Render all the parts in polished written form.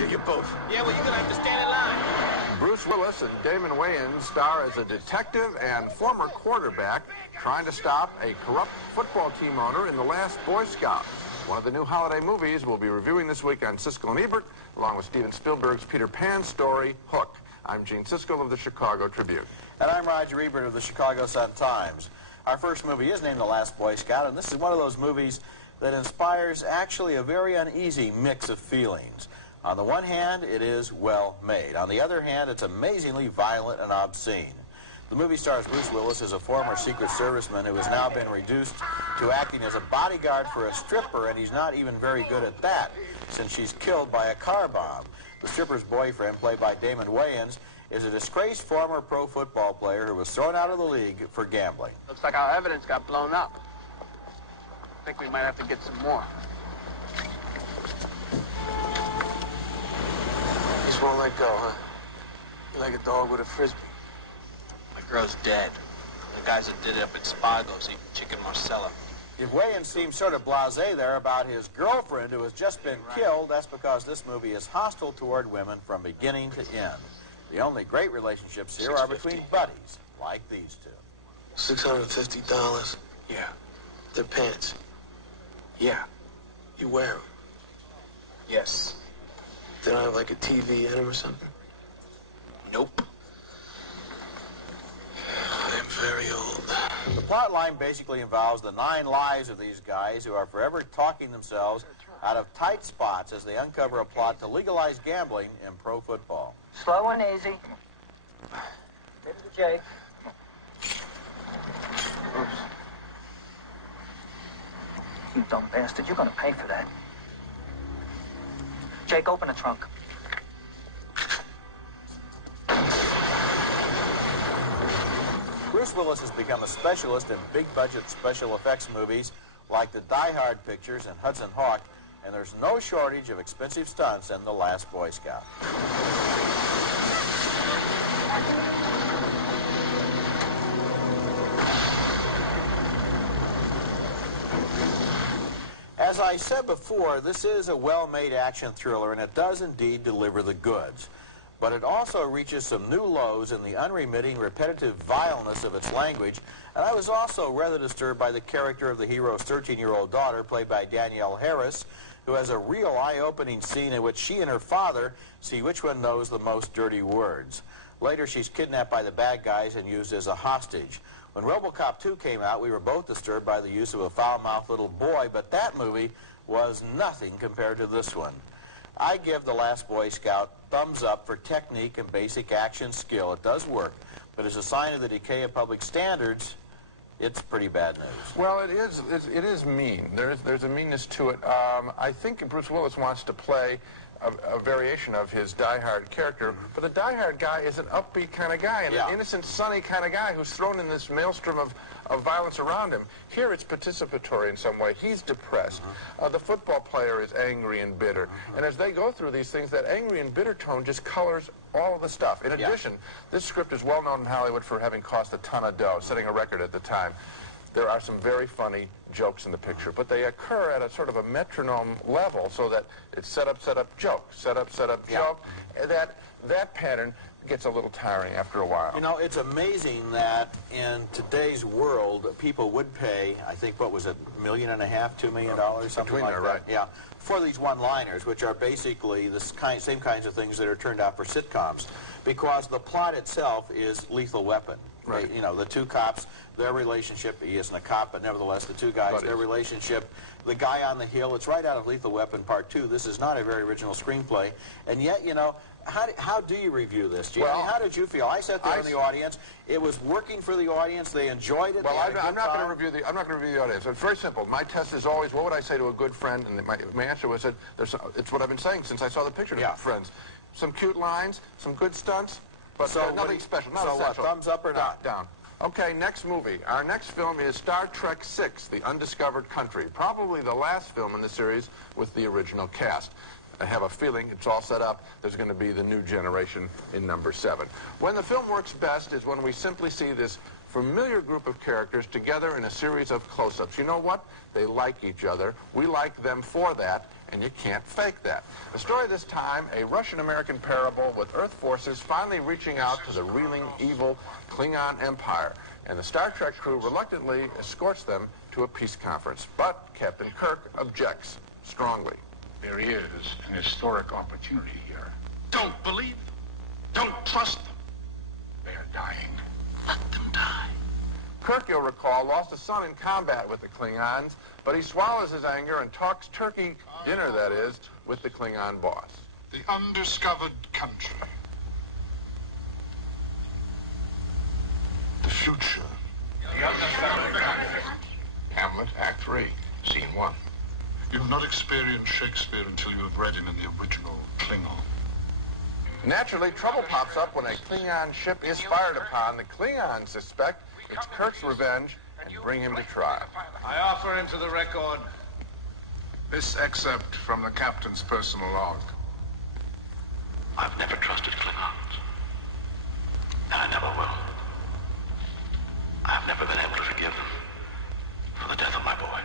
kill you both. Yeah, well, you're gonna have to stand in line. Bruce Willis and Damon Wayans star as a detective and former quarterback trying to stop a corrupt football team owner in The Last Boy Scout. One of the new holiday movies we'll be reviewing this week on Siskel&Ebert, along with Steven Spielberg's Peter Pan story, Hook. I'm Gene Siskel of the Chicago Tribune. And I'm Roger Ebert of the Chicago Sun-Times. Our first movie is named The Last Boy Scout, and this is one of those movies that inspires actually a very uneasy mix of feelings. On the one hand, it is well made. On the other hand, it's amazingly violent and obscene. The movie stars Bruce Willis as a former Secret Serviceman who has now been reduced to acting as a bodyguard for a stripper, and he's not even very good at that since she's killed by a car bomb. The stripper's boyfriend, played by Damon Wayans, is a disgraced former pro football player who was thrown out of the league for gambling. Looks like our evidence got blown up. I think we might have to get some more. You just won't let go, huh? You're like a dog with a frisbee. My girl's dead. The guys that did it up at Spago's eating chicken Marcella. If Wayans seems sort of blasé there about his girlfriend who has just been killed, that's because this movie is hostile toward women from beginning to end. The only great relationships here are between buddies, like these two. $650? Yeah. They're pants. Yeah. You wear them. Yes. They don't have like a TV in them or something? Nope. I'm very old. The plot line basically involves the 9 lives of these guys who are forever talking themselves out of tight spots as they uncover a plot to legalize gambling in pro football. Slow and easy. This is Jake. You dumb bastard, you're gonna pay for that. Jake, open the trunk. Bruce Willis has become a specialist in big-budget special effects movies like the Die Hard pictures and Hudson Hawk, and there's no shortage of expensive stunts in The Last Boy Scout. As I said before, this is a well-made action thriller, and it does indeed deliver the goods. But it also reaches some new lows in the unremitting, repetitive vileness of its language, and I was also rather disturbed by the character of the hero's 13-year-old daughter, played by Danielle Harris, who has a real eye-opening scene in which she and her father see which one knows the most dirty words. Later, she's kidnapped by the bad guys and used as a hostage. When RoboCop 2 came out, we were both disturbed by the use of a foul-mouthed little boy, but that movie was nothing compared to this one. I give The Last Boy Scout thumbs up for technique and basic action skill. It does work, but as a sign of the decay of public standards, it's pretty bad news. Well, it is mean. There's a meanness to it. I think Bruce Willis wants to play a variation of his die-hard character, but the die-hard guy is an upbeat kind of guy, and an innocent, sunny kind of guy who's thrown in this maelstrom of violence around him. Here it's participatory in some way. He's depressed. The football player is angry and bitter. And as they go through these things, that angry and bitter tone just colors all of the stuff. In addition, this script is well known in Hollywood for having cost a ton of dough, setting a record at the time. There are some very funny jokes in the picture, but they occur at a sort of a metronome level so that it's set up, joke, set up, joke. That pattern gets a little tiring after a while. You know, it's amazing that in today's world, people would pay, I think, what was it, $1.5 million, $2 million, something like that. Right. Yeah, for these one-liners, which are basically the same kinds of things that are turned out for sitcoms, because the plot itself is Lethal Weapon. Right. You know, the two cops, their relationship, he isn't a cop, but nevertheless, the two guys, their relationship, the guy on the hill, it's right out of Lethal Weapon Part 2. This is not a very original screenplay, and yet, you know, how do you review this, Gene? Well, how did you feel? I sat there in the audience. It was working for the audience. They enjoyed it. Well, I'm not going to review the audience. It's very simple. My test is always, what would I say to a good friend? And my answer was that it's what I've been saying since I saw the picture to friends. Some cute lines, some good stunts, but nothing special. Not essential. Thumbs up or not? Down. Okay, next movie. Our next film is Star Trek VI, The Undiscovered Country. Probably the last film in the series with the original cast. I have a feeling it's all set up. There's going to be the new generation in number 7. When the film works best is when we simply see this familiar group of characters together in a series of close-ups. You know what? They like each other. We like them for that, and you can't fake that. The story this time, a Russian-American parable with Earth forces finally reaching out to the reeling, evil Klingon Empire, and the Star Trek crew reluctantly escorts them to a peace conference. But Captain Kirk objects strongly. There is an historic opportunity here. Don't believe them. Don't trust them. They are dying. Let them die. Kirk, you'll recall, lost a son in combat with the Klingons, but he swallows his anger and talks turkey dinner, that is, with the Klingon boss. The undiscovered country. The future. Hamlet, Act 3, Scene 1. You have not experienced Shakespeare until you have read him in the original Klingon. Naturally, trouble pops up when a Klingon ship is fired upon. The Klingons suspect it's Kirk's revenge and bring him to trial. I offer into the record this excerpt from the captain's personal log. I've never trusted Klingons. And I never will. I've never been able to forgive them for the death of my boy.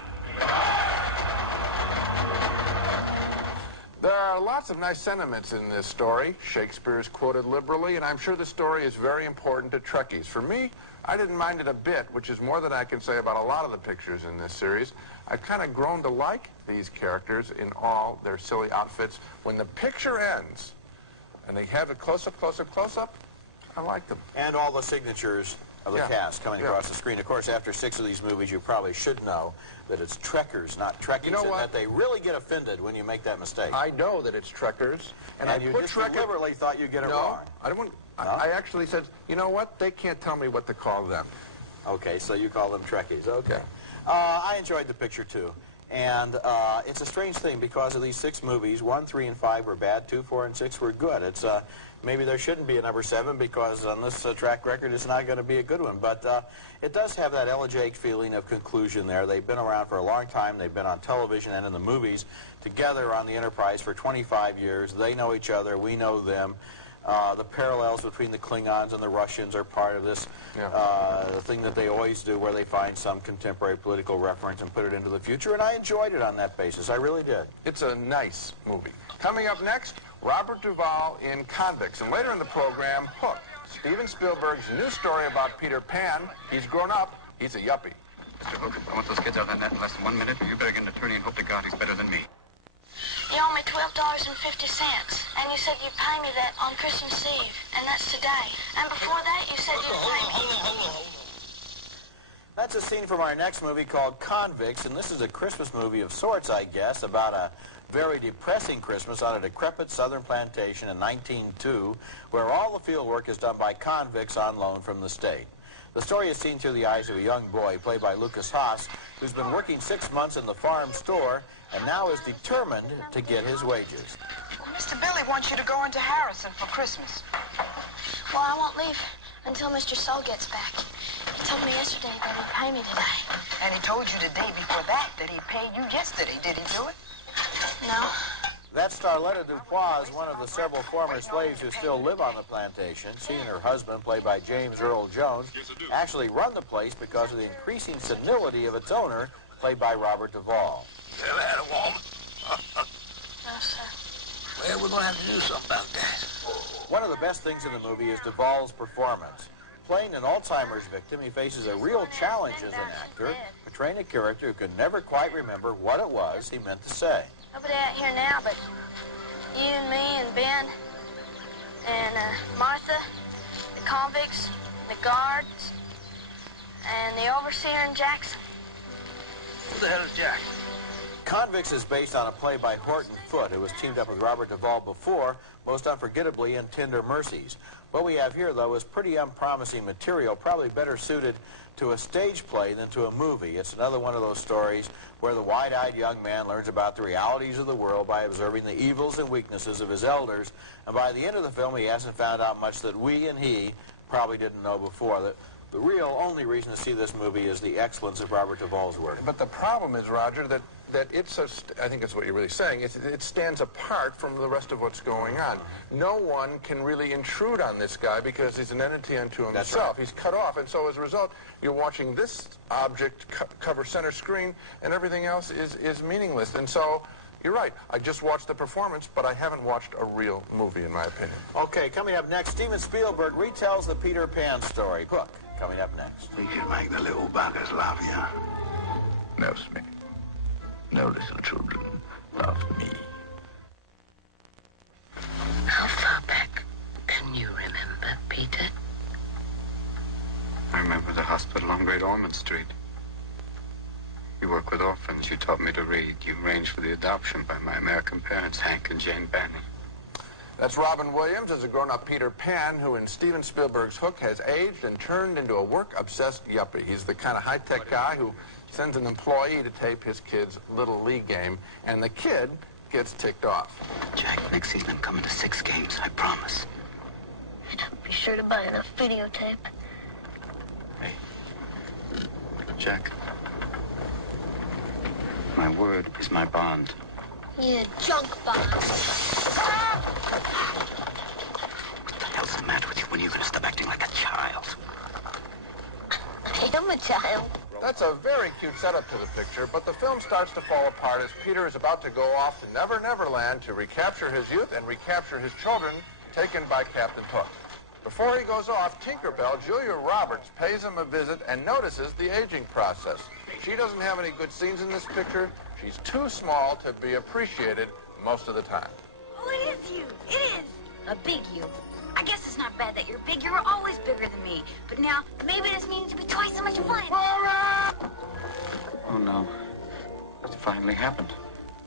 There are lots of nice sentiments in this story. Shakespeare is quoted liberally, and I'm sure the story is very important to Trekkies. For me, I didn't mind it a bit, which is more than I can say about a lot of the pictures in this series. I've kind of grown to like these characters in all their silly outfits. When the picture ends, and they have a close-up, close-up, close-up, I like them. And all the signatures of the cast coming across the screen. Of course, after 6 of these movies, you probably should know that it's Trekkers, not Trekkies, You know and what? that they really get offended when you make that mistake. I know that it's Trekkers, and I you put just Trekker... deliberately thought you'd get it No, wrong. I don't want... No? I actually said, you know what? They can't tell me what to call them. Okay, so you call them Trekkies. Okay. Yeah. I enjoyed the picture, too. And it's a strange thing because of these 6 movies. 1, 3, and 5 were bad. 2, 4, and 6 were good. It's maybe there shouldn't be a number 7 because on this track record it's not going to be a good one. But it does have that elegiac feeling of conclusion there. They've been around for a long time. They've been on television and in the movies together on the Enterprise for 25 years. They know each other. We know them. The parallels between the Klingons and the Russians are part of this the thing that they always do where they find some contemporary political reference and put it into the future, and I enjoyed it on that basis. I really did. It's a nice movie. Coming up next, Robert Duvall in Convicts, and later in the program, Hook, Steven Spielberg's new story about Peter Pan. He's grown up. He's a yuppie. Mr. Hook, I want those kids out of that net in less than 1 minute, or you better get an attorney and hope to God he's better than me. You owe me $12.50, and you said you'd pay me that on Christmas Eve, and that's today. And before that, you said you'd pay me. Hold on. That's a scene from our next movie called Convicts, and this is a Christmas movie of sorts, I guess, about a very depressing Christmas on a decrepit southern plantation in 1902, where all the field work is done by convicts on loan from the state. The story is seen through the eyes of a young boy, played by Lucas Haas, who's been working 6 months in the farm store and now is determined to get his wages. Well, Mr. Billy wants you to go into Harrison for Christmas. Well, I won't leave until Mr. Soul gets back. He told me yesterday that he'd pay me today. And he told you the day before that he paid you yesterday. Did he do it? No. That's Starletta Dupois, one of the several former slaves who still live on the plantation. She and her husband, played by James Earl Jones, actually run the place because of the increasing senility of its owner, played by Robert Duvall. Ever had a woman? No, sir. Well, we're going to have to do something about that. One of the best things in the movie is Duvall's performance. Playing an Alzheimer's victim, he faces a real challenge as an actor, portraying a character who could never quite remember what it was he meant to say. Nobody out here now but you and me and Ben and Martha, the convicts, the guards, and the overseer and Jackson. Who the hell is Jack? Convicts is based on a play by Horton Foote, who was teamed up with Robert Duvall before, most unforgettably in Tender Mercies. What we have here, though, is pretty unpromising material, probably better suited to a stage play than to a movie. It's another one of those stories where the wide-eyed young man learns about the realities of the world by observing the evils and weaknesses of his elders, and by the end of the film, he hasn't found out much that we and he probably didn't know before. The real only reason to see this movie is the excellence of Robert Duvall's work. But the problem is, Roger, that that it's I think that's what you're really saying. It stands apart from the rest of what's going on. No one can really intrude on this guy because he's an entity unto himself. That's right. He's cut off, and so as a result, you're watching this object cover center screen, and everything else is meaningless. And so, you're right. I just watched the performance, but I haven't watched a real movie, in my opinion. Okay, coming up next, Steven Spielberg retells the Peter Pan story. Hook, coming up next. We can make the little buggers love you. No, Smith. No little children love me. How far back can you remember, Peter? I remember the hospital on Great Ormond Street. You work with orphans. You taught me to read. You arranged for the adoption by my American parents, Hank and Jane Banning. That's Robin Williams as a grown-up Peter Pan who in Steven Spielberg's Hook has aged and turned into a work-obsessed yuppie. He's the kind of high-tech guy who sends an employee to tape his kid's Little League game, and the kid gets ticked off. Jack, next season I'm coming to 6 games, I promise. Be sure to buy enough videotape. Hey, Jack. My word is my bond. Yeah, junk bond. What the hell's the matter with you? When are you going to stop acting like a child? I am a child. That's a very cute setup to the picture, but the film starts to fall apart as Peter is about to go off to Never Never Land to recapture his youth and recapture his children taken by Captain Hook. Before he goes off, Tinkerbell, Julia Roberts, pays him a visit and notices the aging process. She doesn't have any good scenes in this picture. She's too small to be appreciated most of the time. Oh, it is you. It is. A big you. I guess it's not bad that you're big. You were always bigger than me. But now, maybe this means to be twice so much fun. Oh, no. It finally happened.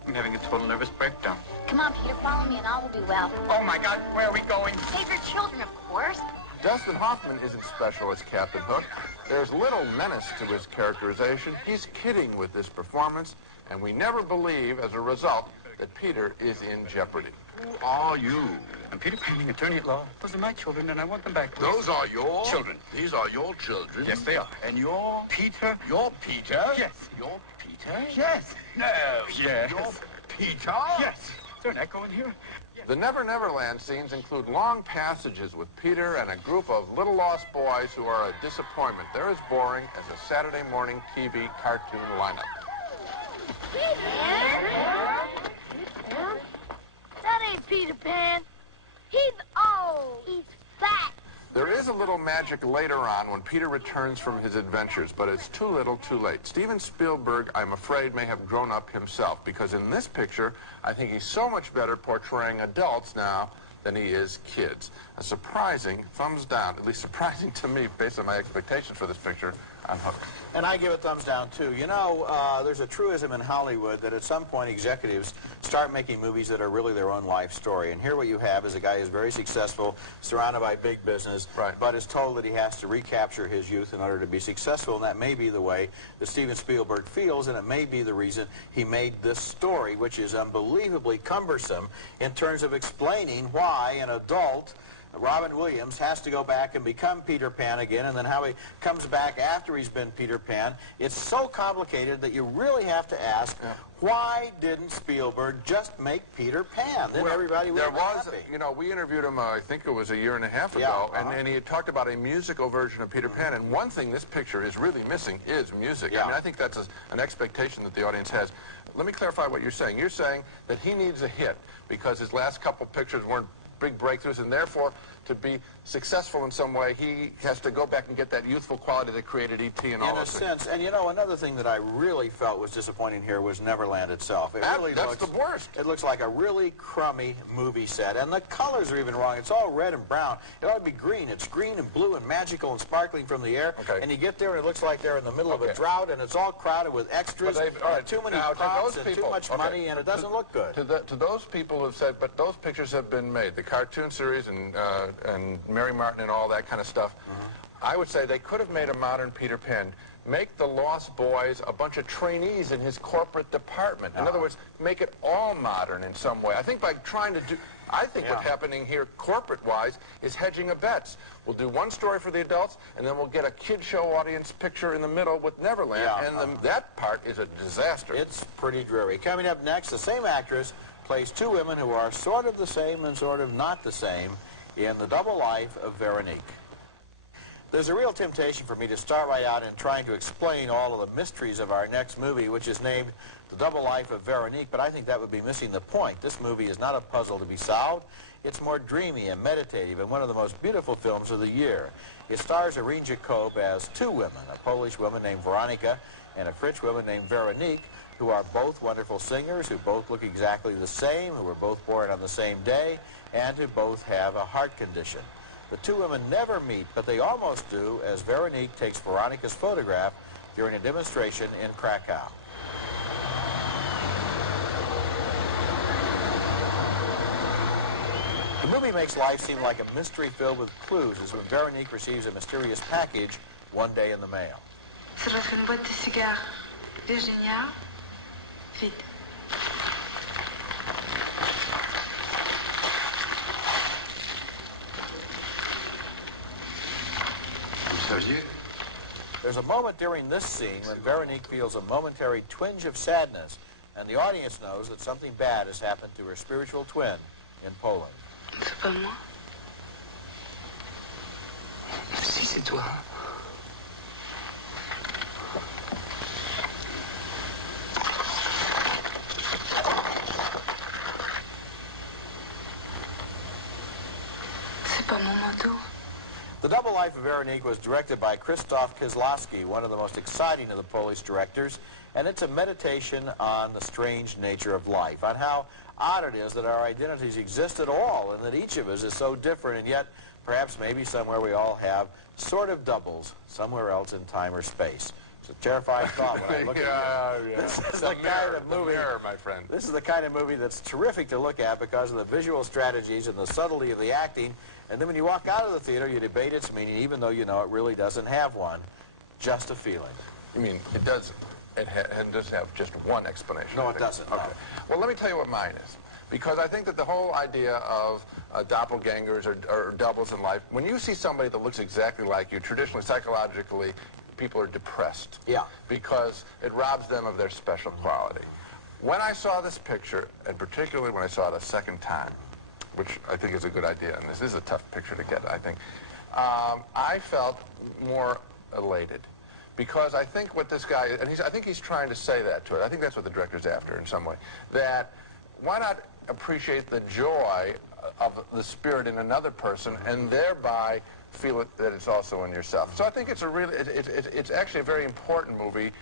I'm having a total nervous breakdown. Come on, Peter, follow me and all will be well. Oh, my God, where are we going? Save your children, of course. Dustin Hoffman isn't special as Captain Hook. There's little menace to his characterization. He's kidding with this performance, and we never believe, as a result, that Peter is in jeopardy. Who are you? I'm Peter Panning, attorney at law. Those are my children, and I want them back. Please. Those are your children. These are your children. Yes, they are. And you're Peter. You're Peter. Yes. You're Peter. Yes. No. Yes. You're Peter. Yes. Is there an echo in here? The Never Never Land scenes include long passages with Peter and a group of little lost boys who are a disappointment. They're as boring as a Saturday morning TV cartoon lineup. That ain't Peter Pan. He's old. He's fat. There is a little magic later on when Peter returns from his adventures, but it's too little too late. Steven Spielberg, I'm afraid, may have grown up himself, because in this picture, I think he's so much better portraying adults now than he is kids. A surprising thumbs down, at least surprising to me based on my expectations for this picture, on Hook. And I give a thumbs down, too. You know, there's a truism in Hollywood that at some point executives start making movies that are really their own life story. And here what you have is a guy who's very successful, surrounded by big business, but is told that he has to recapture his youth in order to be successful. And that may be the way that Steven Spielberg feels, and it may be the reason he made this story, which is unbelievably cumbersome in terms of explaining why an adult, Robin Williams, has to go back and become Peter Pan again, and then how he comes back after he's been Peter Pan. It's so complicated that you really have to ask, why didn't Spielberg just make Peter Pan? Then everybody would there be was, happy. you know, we interviewed him, I think it was a year and a half ago, and he had talked about a musical version of Peter Pan, and one thing this picture is really missing is music. I mean, I think that's an expectation that the audience has. Let me clarify what you're saying. You're saying that he needs a hit because his last couple pictures weren't big breakthroughs, and therefore, to be successful in some way, he has to go back and get that youthful quality that created E.T. and all those things. In a sense, and you know, another thing that I really felt was disappointing here was Neverland itself. That's the worst. It looks like a really crummy movie set, and the colors are even wrong. It's all red and brown. It ought to be green. It's green and blue and magical and sparkling from the air, and you get there and it looks like they're in the middle of a drought, and it's all crowded with extras, too many props and too much money, and it doesn't look good. To those people who have said, but those pictures have been made, the cartoon series and Mary Martin and all that kind of stuff, I would say they could have made a modern Peter Pan. make the Lost Boys a bunch of trainees in his corporate department. In other words, make it all modern in some way. I think by trying to do... I think what's happening here, corporate-wise, is hedging of bets. We'll do one story for the adults, and then we'll get a kid show audience picture in the middle with Neverland, and that part is a disaster. It's pretty dreary. Coming up next, the same actress plays two women who are sort of the same and sort of not the same in The Double Life of Veronique. There's a real temptation for me to start right out in trying to explain all of the mysteries of our next movie, which is named The Double Life of Veronique, but I think that would be missing the point. This movie is not a puzzle to be solved. It's more dreamy and meditative and one of the most beautiful films of the year. It stars Irene Jacob as two women, a Polish woman named Veronica and a French woman named Veronique, who are both wonderful singers, who both look exactly the same, who were both born on the same day, and who both have a heart condition. The two women never meet, but they almost do, as Veronique takes Veronica's photograph during a demonstration in Krakow. The movie makes life seem like a mystery filled with clues as when Veronique receives a mysterious package one day in the mail. Serve une boîte de cigares. Virginia, vite. There's a moment during this scene when Veronique feels a momentary twinge of sadness, and the audience knows that something bad has happened to her spiritual twin in Poland. C'est pas moi. Si, c'est toi. C'est pas mon manteau. The Double Life of Veronique was directed by Krzysztof Kieślowski, one of the most exciting of the Polish directors, and it's a meditation on the strange nature of life, on how odd it is that our identities exist at all, and that each of us is so different, and yet perhaps maybe somewhere we all have sort of doubles somewhere else in time or space. It's a terrifying thought when I look at it. This is the kind of movie, my friend. This is the kind of movie that's terrific to look at because of the visual strategies and the subtlety of the acting. And then when you walk out of the theater, you debate its meaning, even though you know it really doesn't have one. Just a feeling. You mean it does? It does have just one explanation? No, it doesn't. Okay. No. Well, let me tell you what mine is. Because I think that the whole idea of doppelgangers or doubles in life, when you see somebody that looks exactly like you, traditionally, psychologically, people are depressed. Yeah. Because it robs them of their special quality. When I saw this picture, and particularly when I saw it a second time, which I think is a good idea, and this is a tough picture to get, I think, I felt more elated. Because I think what this guy, and I think he's trying to say that to it. I think that's what the director's after in some way. That why not appreciate the joy of the spirit in another person and thereby feel it, that it's also in yourself. So I think it's a really, it's actually a very important movie,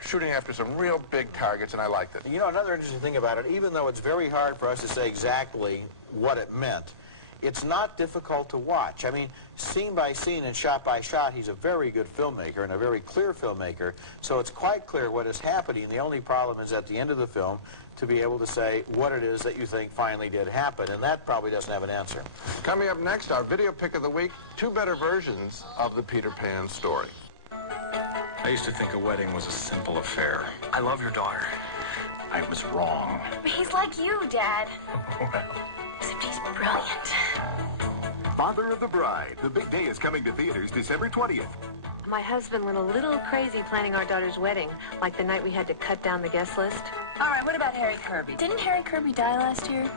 shooting after some real big targets, and I liked it. You know, another interesting thing about it, even though it's very hard for us to say exactly what it meant, it's not difficult to watch. I mean, scene by scene and shot by shot, he's a very good filmmaker and a very clear filmmaker, so it's quite clear what is happening. The only problem is at the end of the film to be able to say what it is that you think finally did happen, and that probably doesn't have an answer. Coming up next, our video pick of the week, two better versions of the Peter Pan story. I used to think a wedding was a simple affair. I love your daughter. I was wrong. He's like you, Dad. Well. Except he's brilliant. Father of the Bride. The big day is coming to theaters December 20th. My husband went a little crazy planning our daughter's wedding, like the night we had to cut down the guest list. All right, what about Harry Kirby? Didn't Harry Kirby die last year?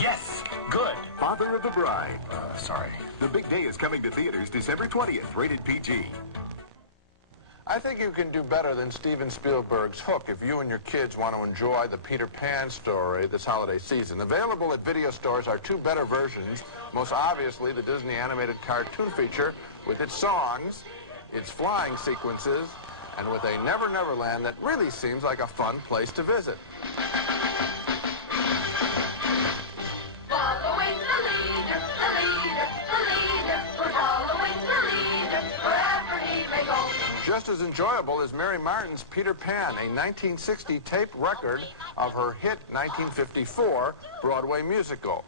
Yes, good. Father of the Bride. Sorry. The big day is coming to theaters December 20th, rated PG. I think you can do better than Steven Spielberg's Hook if you and your kids want to enjoy the Peter Pan story this holiday season. Available at video stores are two better versions. Most obviously, the Disney animated cartoon feature with its songs, its flying sequences, and with a Never Never Land that really seems like a fun place to visit. Following the leader, we're following the leader, wherever he may go. Just as enjoyable as Mary Martin's Peter Pan, a 1960 taped record of her hit 1954 Broadway musical.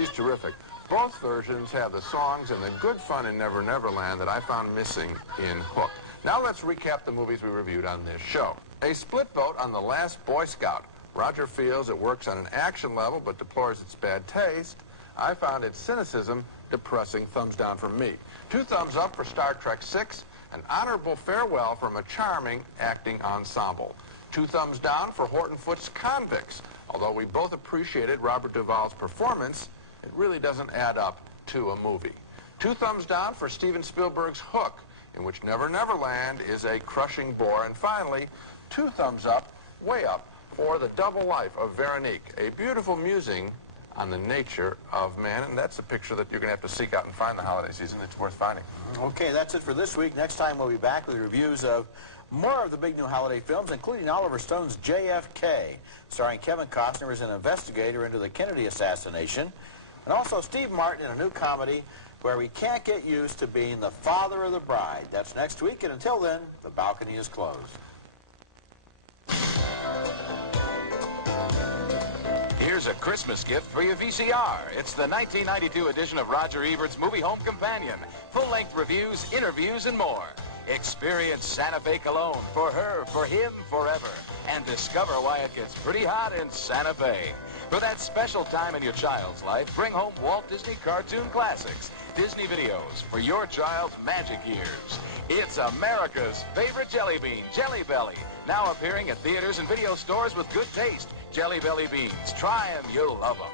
she's terrific. Both versions have the songs and the good fun in Never Never Land that I found missing in Hook. Now let's recap the movies we reviewed on this show. A split vote on The Last Boy Scout. Roger feels it works on an action level but deplores its bad taste. I found its cynicism depressing. Thumbs down from me. 2 thumbs up for Star Trek VI. An honorable farewell from a charming acting ensemble. 2 thumbs down for Horton Foote's Convicts. Although we both appreciated Robert Duvall's performance, it really doesn't add up to a movie. 2 thumbs down for Steven Spielberg's Hook, in which Never Never Land is a crushing bore. And finally, 2 thumbs up, way up, for The Double Life of Veronique, a beautiful musing on the nature of man. And that's a picture that you're going to have to seek out and find the holiday season. It's worth finding. Okay, that's it for this week. Next time we'll be back with reviews of more of the big new holiday films, including Oliver Stone's JFK, starring Kevin Costner as an investigator into the Kennedy assassination, and also Steve Martin in a new comedy where we can't get used to being the father of the bride. That's next week, and until then, the balcony is closed. Here's a Christmas gift for your VCR. It's the 1992 edition of Roger Ebert's Movie Home Companion. Full-length reviews, interviews, and more. Experience Santa Fe cologne for her, for him, forever. And discover why it gets pretty hot in Santa Fe. For that special time in your child's life, bring home Walt Disney cartoon classics, Disney videos for your child's magic years. It's America's favorite jelly bean, Jelly Belly. Now appearing at theaters and video stores with good taste. Jelly Belly beans. Try them, you'll love them.